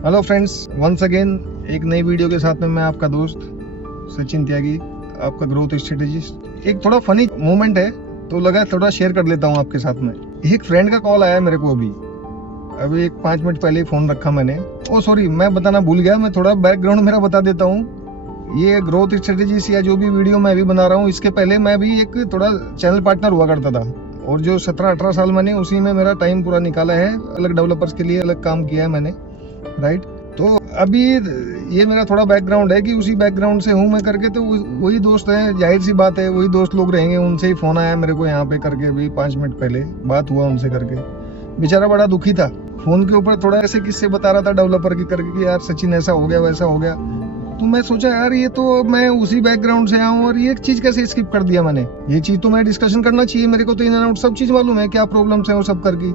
Hello friends, once again एक नई video के साथ में मैं आपका दोस्त सचिन त्यागी, आपका ग्रोथ स्ट्रेटेजिस्ट। एक थोड़ा फनी मोमेंट है तो लगा थोड़ा शेयर कर लेता हूँ आपके साथ में। एक फ्रेंड का कॉल आया मेरे को अभी एक 5 मिनट पहले ही फोन रखा मैंने। ओ सॉरी, मैं बताना भूल गया। मैं थोड़ा बैकग्राउंड मेरा बता देता हूँ। ये ग्रोथ स्ट्रेटेजिस्ट या जो भी वीडियो मैं अभी बना रहा हूँ, इसके पहले मैं भी एक थोड़ा चैनल पार्टनर हुआ करता था, और जो 17-18 साल मैंने उसी में मेरा टाइम पूरा निकाला है। अलग डेवलपर्स के लिए अलग काम किया है मैंने, राइट। तो अभी ये मेरा थोड़ा बैकग्राउंड है कि उसी बैकग्राउंड से हूँ मैं करके। तो वही दोस्त है, जाहिर सी बात है वही दोस्त लोग रहेंगे। उनसे ही फोन आया मेरे को यहाँ पे करके, अभी 5 मिनट पहले बात हुआ उनसे करके। बेचारा बड़ा दुखी था, फोन के ऊपर थोड़ा ऐसे किस्से बता रहा था डेवलपर की करके कि यार सचिन ऐसा हो गया वैसा हो गया। तो मैं सोचा यार ये तो मैं उसी बैकग्राउंड से आऊँ और ये चीज कैसे स्किप कर दिया मैंने। ये चीज तो मैं डिस्कशन करना चाहिए, मेरे को तो इन एंड आउट सब चीज मालूम है, क्या प्रॉब्लम्स है वो सब करके।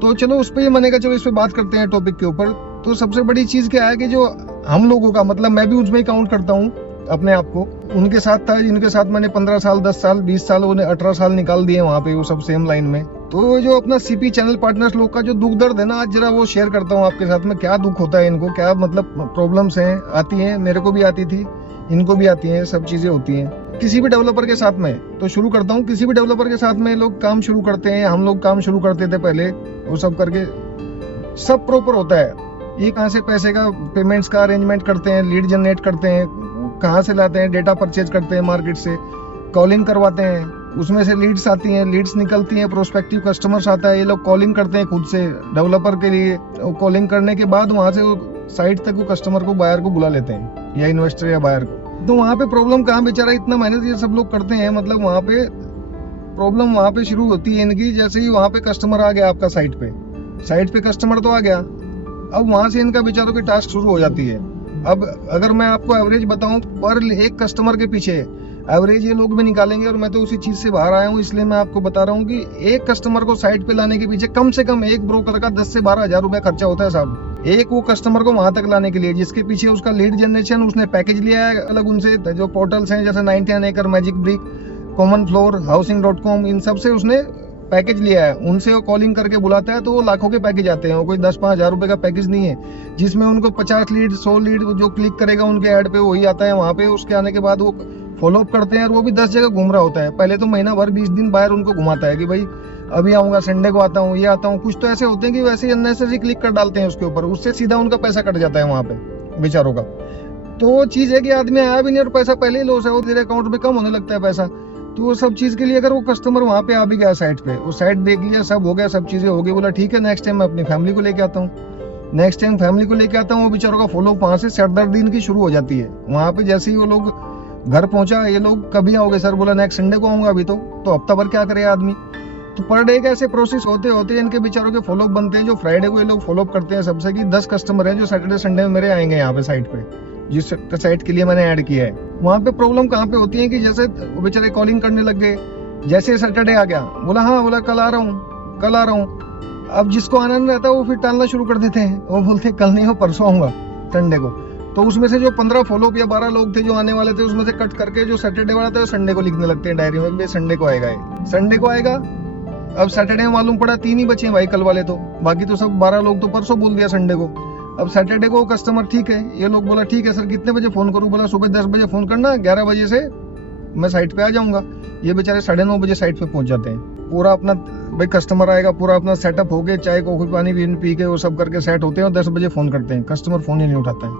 तो चलो उस पर मैंने कहा चलो इस पे बात करते हैं टॉपिक के ऊपर। तो सबसे बड़ी चीज क्या है कि जो हम लोगों का मतलब, मैं भी उसमें ही काउंट करता हूँ अपने आप को। उनके साथ था जिनके साथ मैंने 15 साल 10 साल 20 साल उन्हें 18 साल निकाल दिए वहां पे, वो सब सेम लाइन में। तो जो अपना सीपी चैनल पार्टनर्स लोग का जो दुख दर्द है ना, आज जरा वो शेयर करता हूँ आपके साथ में। क्या दुख होता है इनको, क्या मतलब प्रॉब्लम्स हैं, आती हैं, मेरे को भी आती थी, इनको भी आती हैं, सब चीजें होती हैं किसी भी डेवलपर के साथ में। तो शुरू करता हूँ, किसी भी डेवलपर के साथ में लोग काम शुरू करते हैं, हम लोग काम शुरू करते थे पहले, वो सब करके सब प्रॉपर होता है। ये कहाँ से पैसे का पेमेंट्स का अरेंजमेंट करते हैं, लीड जनरेट करते हैं, कहाँ से लाते हैं, डेटा परचेज करते हैं मार्केट से, कॉलिंग करवाते हैं, उसमें से लीड्स आती हैं, लीड्स निकलती हैं, प्रोस्पेक्टिव कस्टमर्स आता है, ये लोग कॉलिंग करते हैं खुद से डेवलपर के लिए। कॉलिंग करने के बाद वहां से वो साइट तक वो कस्टमर को, बायर को बुला लेते हैं, या इन्वेस्टर या बायर को। तो वहां पे प्रॉब्लम कहाँ, बेचारा इतना मेहनत ये सब लोग करते हैं, मतलब वहां पे प्रॉब्लम वहां पे शुरू होती है इनकी। जैसे ही वहां पे कस्टमर आ गया आपका साइट पे कस्टमर तो आ गया, अब वहां से इनका बेचारों की टास्क शुरू हो जाती है। अब अगर मैं आपको एवरेज बताऊं, पर एक कस्टमर के पीछे एवरेज ये लोग भी निकालेंगे, और मैं तो उसी चीज से बाहर आया हूं इसलिए मैं आपको बता रहा हूं कि एक कस्टमर को साइट पे लाने के पीछे कम से कम एक ब्रोकर का 10 से 12 हजार रुपया खर्चा होता है साहब, एक वो कस्टमर को वहां तक लाने के लिए, जिसके पीछे उसका लीड जनरेशन, उसने पैकेज लिया है अलग उनसे, जो पोर्टल्स हैं जैसे 99 acre, magic brick, common floor, housing dot com, इन सब से उसने पैकेज लिया है। उनसे वो कॉलिंग करके बुलाता है, तो वो लाखों के पैकेज आते हैं, वो कोई 10-5 हजार रुपए का पैकेज नहीं है, जिसमें उनको 50 लीड 100 लीड जो क्लिक करेगा उनके ऐड पे वही आता है वहां पे। उसके आने के बाद वो फॉलो अप करते हैं, और वो भी 10 जगह घूम रहा होता है। पहले तो महीना भर 20 दिन बाहर उनको घुमाता है कि भाई अभी आऊंगा, संडे को आता हूँ, ये आता हूँ। कुछ तो ऐसे होते हैं कि वैसे ही अननेसेसरी क्लिक कर डालते हैं उसके ऊपर, उससे सीधा उनका पैसा कट जाता है वहां पे बेचारों का। तो वो चीज है कि आदमी आया भी नहीं और पैसा पहले ही लॉस है, वो तेरे अकाउंट में कम होने लगता है पैसा। तो वो सब चीज के लिए अगर वो कस्टमर वहां पे आ भी गया साइट पे, वो साइट देख लिया, सब हो गया, सब चीजें हो गई, बोला ठीक है नेक्स्ट टाइम मैं अपनी फैमिली को लेके आता हूँ। नेक्स्ट टाइम फैमिली को लेके आता हूँ, वो बेचारों का फॉलो वहां से सरदर्दी इनकी शुरू हो जाती है। वहां पे जैसे ही वो लोग घर पहुंचा, ये लोग कभी आओगे सर, बोला नेक्स्ट संडे को आऊंगा। अभी तो हफ्ता भर क्या करे आदमी। तो पर डे का ऐसे प्रोसेस होते होते इनके बेचारों के फॉलोअप बनते हैं। जो फ्राइडे को ये लोग फॉलोअप करते हैं सबसे, कि 10 कस्टमर हैं जो सैटरडे संडे में मेरे आएंगे यहाँ पे साइट पे, जिस साइट के लिए मैंने ऐड किया है। वहां पे प्रॉब्लम कहाँ पे होती है कि जैसे वो बेचारे कॉलिंग करने लग गए, जैसे सैटरडे आ गया, बोला हाँ, बोला कल आ रहा हूँ, कल आ रहा हूँ। अब जिसको आना नहीं रहता वो फिर टालना शुरू कर देते हैं, वो बोलते हैं कल नहीं हो परसों आऊंगा संडे को। तो उसमें से जो 15 फॉलोअप या 12 लोग थे जो आने वाले थे, उसमें से कट करके जो सैटरडे वाला था संडे को लिखने लगते हैं डायरी में, संडे को आएगा, संडे को आएगा। अब सैटरडे में मालूम पड़ा 3 ही बचे हैं भाई कल वाले, तो बाकी तो सब 12 लोग तो परसों बोल दिया संडे को। अब सैटरडे को कस्टमर ठीक है, ये लोग बोला ठीक है सर कितने बजे फोन करूं, बोला सुबह 10 बजे फोन करना, 11 बजे से मैं साइट पे आ जाऊंगा। ये बेचारे 9:30 बजे साइट पे पहुंच जाते हैं। पूरा अपना भाई कस्टमर आएगा, पूरा अपना सेटअप हो गया, चाय कॉफी पानी पी के वो सब करके सेट होते हैं, और 10 बजे फोन करते हैं। कस्टमर फोन ही नहीं उठाता है,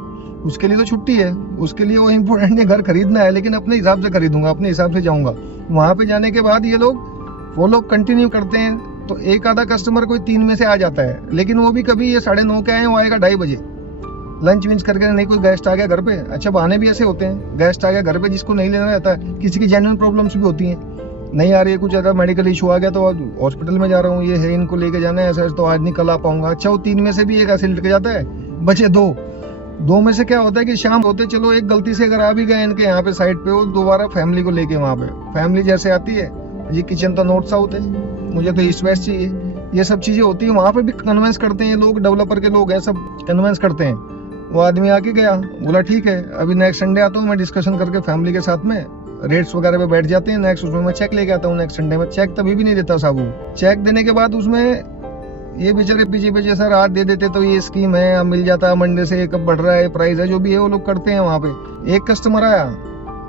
उसके लिए तो छुट्टी है, उसके लिए वो इम्पोर्टेंट है, घर खरीदना है, लेकिन अपने हिसाब से खरीदूंगा, अपने हिसाब से जाऊंगा। वहां पे जाने के बाद ये लोग फॉलो कंटिन्यू करते हैं। तो एक आधा कस्टमर कोई 3 में से आ जाता है, लेकिन वो भी कभी ये 9:30 के आए, वो आएगा 2:30 बजे लंच विंच करके। नहीं कोई गेस्ट आ गया घर पे, अच्छा बहाने भी ऐसे होते हैं, गेस्ट आ गया घर पे जिसको नहीं लेना रहता है, किसी की जेन्युइन प्रॉब्लम्स भी होती हैं, नहीं आ रही है कुछ ज्यादा मेडिकल इशू आ गया तो हॉस्पिटल में जा रहा हूँ, ये है इनको लेके जाना है ऐसा, तो आज नहीं कल आ पाऊंगा। अच्छा वो 3 में से भी एक ऐसे लटक जाता है, बचे 2 में से क्या होता है कि शाम होते चलो एक गलती से अगर आ भी गए इनके यहाँ पे साइड पे, वो दोबारा फैमिली को लेके वहां पे, फैमिली जैसे आती है जी, किचन तो नॉर्थ साउथ है, मुझे तो ईस्ट वेस्ट चाहिए, ये सब चीजें होती है। वहां पे भी कन्विंस करते हैं लोग, डेवलपर के लोग हैं सब कन्विंस करते हैं। वो आदमी आके गया, बोला ठीक है अभी नेक्स्ट संडे आता हूँ, मैं डिस्कशन करके फैमिली के साथ में रेट्स वगैरह पे बैठ जाते हैं। नेक्स्ट उसमें मैं चेक लेके आता हूँ, नेक्स्ट संडे में चेक तभी भी नहीं देता साहब। वो चेक देने के बाद उसमें ये बेचारे पीछे पीछे सर आज दे देते तो ये स्कीम है, अब मिल जाता मंडे से, कब बढ़ रहा है प्राइस है, जो भी है वो लोग करते हैं वहाँ पे। एक कस्टमर आया,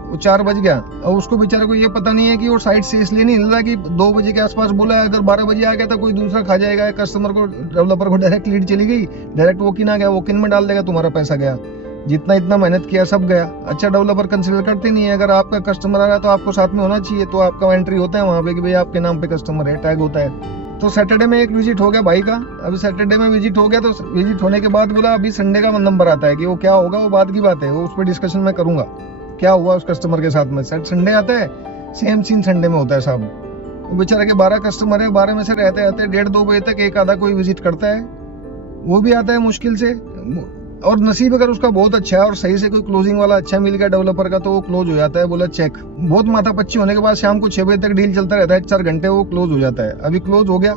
वो 4 बज गया और उसको बेचारे को ये पता नहीं है कि वो साइट से इसलिए नहीं हिल रहा कि 2 बजे के आसपास बोला है, अगर 12 बजे आ गया तो कोई दूसरा खा जाएगा। कस्टमर को, डेवलपर को डायरेक्ट लीड चली गई, डायरेक्ट वोकिन आ गया, वोकिन में डाल देगा, तुम्हारा पैसा गया, जितना इतना मेहनत किया सब गया। अच्छा, डेवलपर कंसिडर करते नहीं है, अगर आपका कस्टमर आ रहा है तो आपको साथ में होना चाहिए, तो आपका एंट्री होता है वहाँ पे कि भाई आपके नाम पे कस्टमर है, टैग होता है। तो सैटरडे में एक विजिट हो गया भाई का, अभी सैटरडे में विजिट हो गया, तो विजिट होने के बाद बोला अभी संडे का नंबर आता है कि वो क्या होगा, वो बात की बात है, वो उस पर डिस्कशन मैं करूंगा क्या हुआ उस कस्टमर के साथ में। संडे आता है, सेम सीन संडे में होता है साहब। वो बेचारे के 12 कस्टमर है, 12 में से रहते रहते 1:30-2 बजे तक एक आधा कोई विजिट करता है, वो भी आता है मुश्किल से। और नसीब अगर उसका बहुत अच्छा है और सही से कोई क्लोजिंग वाला अच्छा मिल गया डेवलपर का, तो वो क्लोज हो जाता है, बोला चेक। बहुत माथापच्ची होने के बाद शाम को 6 बजे तक डील चलता रहता है, 4 घंटे वो क्लोज हो जाता है। अभी क्लोज हो गया,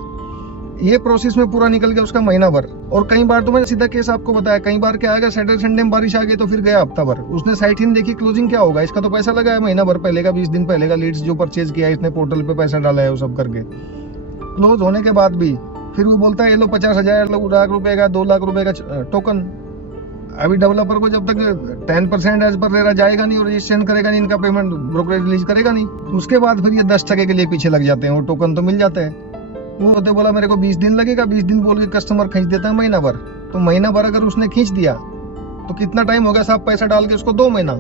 ये प्रोसेस में पूरा निकल गया उसका महीना भर। और कई बार तो मैंने सीधा केस आपको बताया, कई बार क्या आएगा, सैटरडे संडे में बारिश आ गई तो फिर गया हफ्ता भर, उसने साइट ही नहीं देखी, क्लोजिंग क्या होगा, इसका तो पैसा लगा है महीना भर पहले का, 20 दिन पहले का लीड्स जो परचेज किया है इसने, पोर्टल पे पैसा डाला है, वो सब करके क्लोज होने के बाद भी फिर वो बोलता है ये लो 50,000 लाख रुपए का, 2 लाख रुपए का टोकन। अभी डेवलपर को जब तक 10% एज पर रेरा जाएगा नहीं और रजिस्ट्रेशन करेगा नहीं, इनका पेमेंट ब्रोकरेज रिलीज करेगा नहीं, उसके बाद फिर ये 10% के लिए पीछे लग जाते हैं, वो टोकन तो मिल जाता है। वो होते बोला मेरे को 20 दिन लगेगा, 20 दिन बोल के कस्टमर खींच देता है महीना भर। तो महीना भर अगर उसने खींच दिया तो कितना टाइम हो गया साहब, पैसा डाल के उसको 2 महीना,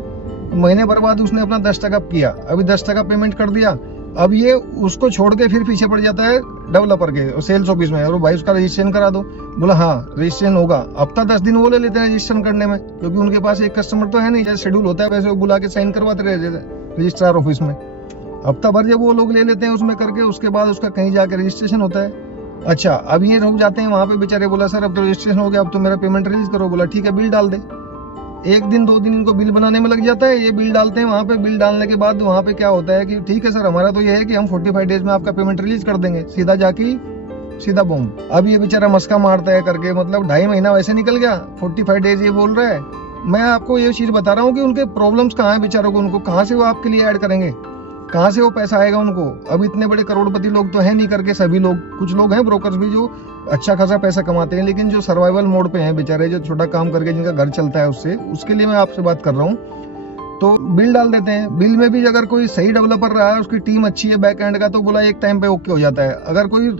महीने भर बाद उसने अपना 10% किया, अभी 10% पेमेंट कर दिया। अब ये उसको छोड़ के फिर पीछे पड़ जाता है डेवलपर के सेल्स ऑफिस में, और भाई उसका रजिस्ट्रेशन करा दो। बोला हाँ रजिस्ट्रेशन होगा, हफ्ता 10 दिन वो ले लेते हैं रजिस्ट्रेशन करने में, क्योंकि उनके पास एक कस्टमर तो है नहीं, जैसे शेड्यूल होता है वैसे वो बुला के साइन करवाते रहे रजिस्ट्रार ऑफिस में। हफ्ता भर जब वो लोग ले लेते हैं उसमें करके, उसके बाद उसका कहीं जाके रजिस्ट्रेशन होता है। अच्छा, अब ये रुक जाते हैं वहां पे बेचारे, बोला सर अब तो रजिस्ट्रेशन हो गया, अब तो मेरा पेमेंट रिलीज करो। बोला ठीक है बिल डाल दे। 1 दिन 2 दिन इनको बिल बनाने में लग जाता है, ये बिल डालते हैं वहां पे। बिल डालने के बाद वहां पे क्या होता है कि ठीक है सर हमारा तो ये है कि हम 45 डेज में आपका पेमेंट रिलीज कर देंगे, सीधा जाके सीधा बूम। अब ये बेचारा मस्का मारता है करके, मतलब 2.5 महीना वैसे निकल गया, 45 डेज ये बोल रहा है। मैं आपको ये चीज बता रहा हूँ कि उनके प्रॉब्लम्स कहाँ है बेचारों को, उनको कहाँ से वो आपके लिए ऐड करेंगे, कहाँ से वो पैसा आएगा उनको। अब इतने बड़े करोड़पति लोग तो है नहीं करके सभी लोग, कुछ लोग हैं ब्रोकर्स भी जो अच्छा खासा पैसा कमाते हैं, लेकिन जो सर्वाइवल मोड पे हैं बेचारे, जो छोटा काम करके जिनका घर चलता है उससे, उसके लिए मैं आपसे बात कर रहा हूँ। तो बिल डाल देते हैं, बिल में भी अगर कोई सही डेवलपर रहा है, उसकी टीम अच्छी है बैक एंड का, तो बोला एक टाइम पे ओके हो जाता है। अगर कोई,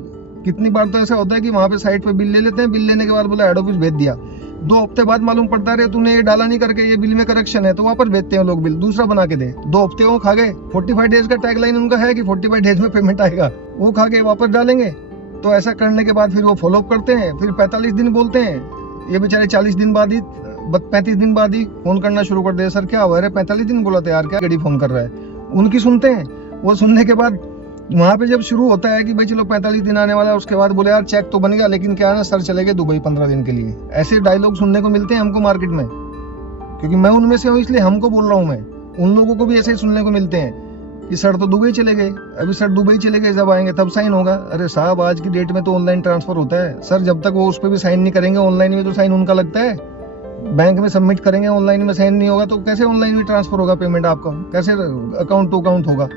कितनी बार तो ऐसा होता है कि वहां पे साइट पे बिल ले लेते हैं, बिल लेने के बाद बोला हेड ऑफिस भेज दिया, 2 हफ्ते बाद मालूम पड़ता है तूने ये डाला नहीं करके, ये बिल में करेक्शन है, तो वापस भेजते हैं लोग बिल, दूसरा बना के दे। 2 हफ्ते वो खा गए, 45 डेज का टैगलाइन उनका है कि 45 डेज में पेमेंट आएगा, वो खा के वापस डालेंगे। तो ऐसा करने के बाद फिर वो फॉलोअप करते हैं, फिर 45 दिन बोलते हैं, ये बेचारे 40 दिन बाद ही, 35 दिन बाद ही फोन करना शुरू कर दे, सर क्या हुआ, अरे 45 दिन बोला था यार, क्या गड़ी फोन कर रहा है। उनकी सुनते हैं, वो सुनने के बाद वहां पे जब शुरू होता है कि भाई चलो 45 दिन आने वाला है, उसके बाद बोले यार चेक तो बन गया, लेकिन क्या है ना सर चले गए दुबई 15 दिन के लिए। ऐसे डायलॉग सुनने को मिलते हैं हमको मार्केट में, क्योंकि मैं उनमें से हूँ इसलिए हमको बोल रहा हूँ। मैं उन लोगों को भी ऐसे ही सुनने को मिलते हैं कि सर तो दुबई चले गए, अभी सर दुबई चले गए, जब आएंगे तब साइन होगा। अरे साहब आज की डेट में तो ऑनलाइन ट्रांसफर होता है सर, जब तक वो उस पर भी साइन नहीं करेंगे, ऑनलाइन में तो साइन उनका लगता है, बैंक में सबमिट करेंगे, ऑनलाइन में साइन नहीं होगा तो कैसे ऑनलाइन में ट्रांसफर होगा पेमेंट आपका, कैसे अकाउंट टू अकाउंट होगा।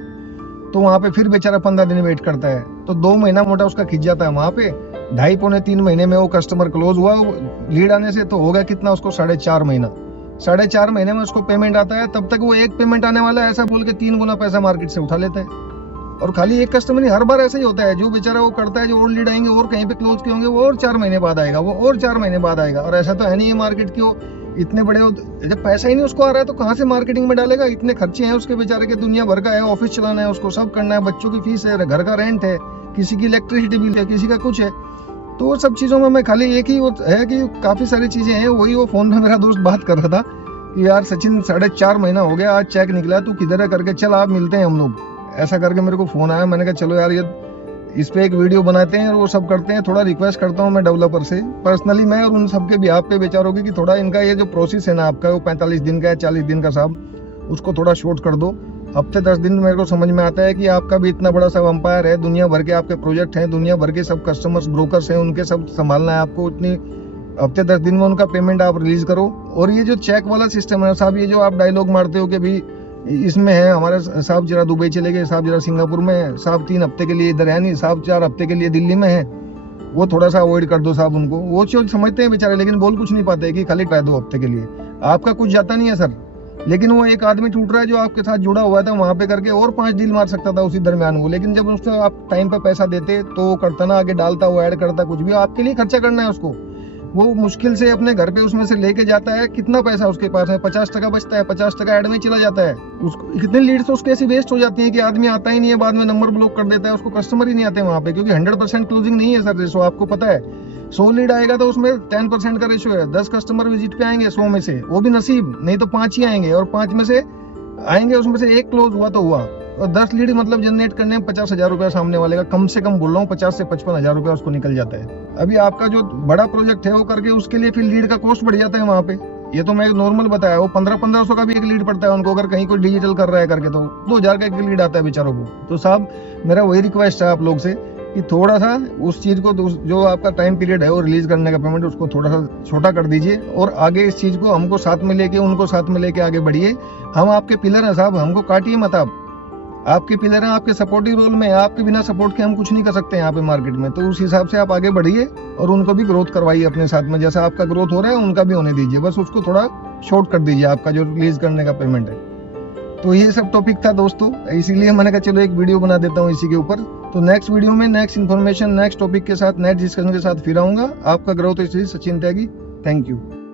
तो वहां पे फिर बेचारा 15 दिन वेट करता है, तो 2 महीना मोटा उसका खिंच जाता है वहां पे। 2.5-3 महीने में वो कस्टमर क्लोज हुआ, लीड आने से तो हो गया कितना उसको 4.5 महीना। 4.5 महीने में उसको पेमेंट आता है, तब तक वो एक पेमेंट आने वाला है ऐसा बोल के 3 गुना पैसा मार्केट से उठा लेता है। और खाली एक कस्टमर नहीं, हर बार ऐसा ही होता है, जो बेचारा वो करता है, जो और लीड आएंगे और कहीं पे क्लोज किए होंगे, वो और 4 महीने बाद आएगा, वो और 4 महीने बाद आएगा। और ऐसा तो है नहीं है मार्केट की, वो इतने बड़े, जब पैसा ही नहीं उसको आ रहा है तो कहाँ से मार्केटिंग में डालेगा। इतने खर्चे हैं उसके बेचारे के, दुनिया भर का है, ऑफिस चलाना है उसको, सब करना है, बच्चों की फीस है, घर का रेंट है, किसी की इलेक्ट्रिसिटी बिल है, किसी का कुछ है। तो वो सब चीजों में मैं खाली एक ही है कि काफी सारी चीजें हैं। वही वो फोन में मेरा दोस्त बात कर रहा था कि यार सचिन 4.5 महीना हो गया, आज चेक निकला, तू किधर है करके, चल आप मिलते हैं हम लोग, ऐसा करके मेरे को फोन आया। मैंने कहा चलो यार ये इस पे एक वीडियो बनाते हैं और वो सब करते हैं। थोड़ा रिक्वेस्ट करता हूँ मैं डेवलपर से पर्सनली, मैं और उन सबके बिहाफ पे बेचारों की, कि थोड़ा इनका ये जो प्रोसेस है ना आपका, वो 45 दिन का है, 40 दिन का साहब, उसको थोड़ा शॉर्ट कर दो। हफ्ते 10 दिन मेरे को समझ में आता है कि आपका भी इतना बड़ा सब अंपायर है, दुनिया भर के आपके प्रोजेक्ट हैं, दुनिया भर के सब कस्टमर्स ब्रोकर्स हैं, उनके सब संभालना है आपको। इतनी हफ्ते 10 दिन में उनका पेमेंट आप रिलीज करो। और ये जो चेक वाला सिस्टम है साहब, ये जो आप डायलॉग मारते हो कि भी इसमें है हमारे साहब जरा दुबई चले गए, साहब जरा सिंगापुर में है, साहब 3 हफ्ते के लिए इधर है नहीं, साहब 4 हफ्ते के लिए दिल्ली में है, वो थोड़ा सा अवॉइड कर दो साहब उनको। वो चीज समझते हैं बेचारे, लेकिन बोल कुछ नहीं पाते कि खाली ट्राई 2 हफ्ते के लिए, आपका कुछ जाता नहीं है सर। लेकिन वो एक आदमी टूट रहा है जो आपके साथ जुड़ा हुआ था, वहां पे करके और 5 डील मार सकता था उसी दरमियान वो। लेकिन जब उसको आप टाइम पे पैसा देते तो वो करता ना, आगे डालता, वो ऐड करता, कुछ भी आपके लिए खर्चा करना है उसको। वो मुश्किल से अपने घर पे उसमें से लेके जाता है, कितना पैसा उसके पास है, 50% बचता है, 50% ऐड में चला जाता है। उसको कितने लीड्स तो उसके ऐसी वेस्ट हो जाती है कि आदमी आता ही नहीं है, बाद में नंबर ब्लॉक कर देता है, उसको कस्टमर ही नहीं आते वहां पे, क्योंकि 100% क्लोजिंग नहीं है सर रेशो, आपको पता है। 100 लीड आएगा तो उसमें 10% का रेशो है, 10 कस्टमर विजिट पे आएंगे 100 में से, वो भी नसीब, नहीं तो 5 ही आएंगे, और 5 में से आएंगे उसमें से 1 क्लोज हुआ तो हुआ। और 10 लीड मतलब जनरेट करने में 50,000 रुपया सामने वाले का कम से कम बोल रहा हूँ, 50 से 55,000 रुपया उसको निकल जाता है। अभी आपका जो बड़ा प्रोजेक्ट है वो करके उसके लिए फिर लीड का कॉस्ट बढ़ जाता है वहां पे। ये तो मैं नॉर्मल बताया, वो 1500 का भी एक लीड पड़ता है उनको, अगर कहीं कोई डिजिटल कर रहा है करके तो 2000 का एक लीड आता है बेचारों को। तो साहब मेरा वही रिक्वेस्ट है आप लोग से कि थोड़ा सा उस चीज को, जो आपका टाइम पीरियड है वो रिलीज करने का पेमेंट, उसको थोड़ा सा छोटा कर दीजिए, और आगे इस चीज को हमको साथ में लेके, उनको साथ में लेके आगे बढ़िए। हम आपके पिलर हैं साहब, हमको काटिए मत आप, आपके पिलर हैं, आपके सपोर्टिव रोल में, आपके बिना सपोर्ट के हम कुछ नहीं कर सकते यहाँ पे मार्केट में। तो उस हिसाब से आप आगे बढ़िए और उनको भी ग्रोथ करवाइए अपने साथ में, जैसा आपका ग्रोथ हो रहा है उनका भी होने दीजिए, बस उसको थोड़ा शॉर्ट कर दीजिए आपका जो रिलीज करने का पेमेंट है। तो ये सब टॉपिक था दोस्तों, इसीलिए मैंने कहा चलो एक वीडियो बना देता हूँ इसी के ऊपर। तो नेक्स्ट वीडियो में नेक्स्ट इन्फॉर्मेशन, नेक्स्ट टॉपिक के साथ, नेक्स्ट डिस्कशन के साथ फिर आऊंगा। आपका growth study Sachin Tyagi. Thank you.